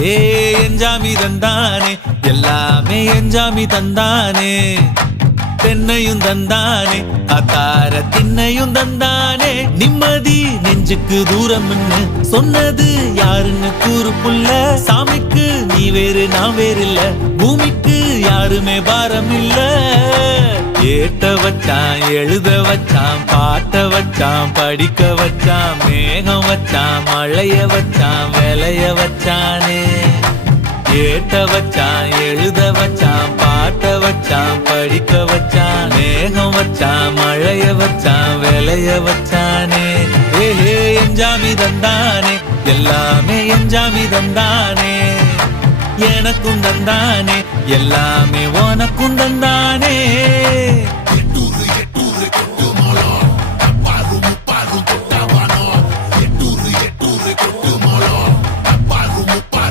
ஏ எஞ்சாமி தந்தானே எல்லாமே எஞ்சாமி தந்தானே தென்னையும் தந்தானே அத்தார திண்ணையும் தந்தானே நிம்மதி நெஞ்சுக்கு தூரம்னு சொன்னது யாருன்னு கூறு புள்ள சாமிக்கு நீ வேறு நான் வேறு இல்ல பூமிக்கு யாருமே பாரம் இல்ல ஏத்த வச்சான் எழுத வச்சான் பாட்ட வச்சான் படிக்க வச்சான் மேகம் வச்சான் மழைய வச்சான் விளைய வச்சானே ஏத்த வச்சான் எழுத வச்சான் பாட்ட வச்சான் படிக்க வச்சான் மேகம் வச்சான் மழைய வச்சான் விளைய வச்சானே ஏஹே எஞ்சாமி தந்தானே எல்லாமே எஞ்சாமி தந்தானே எனக்கும் தந்தானே எல்லாமே உனக்கும் தந்தானே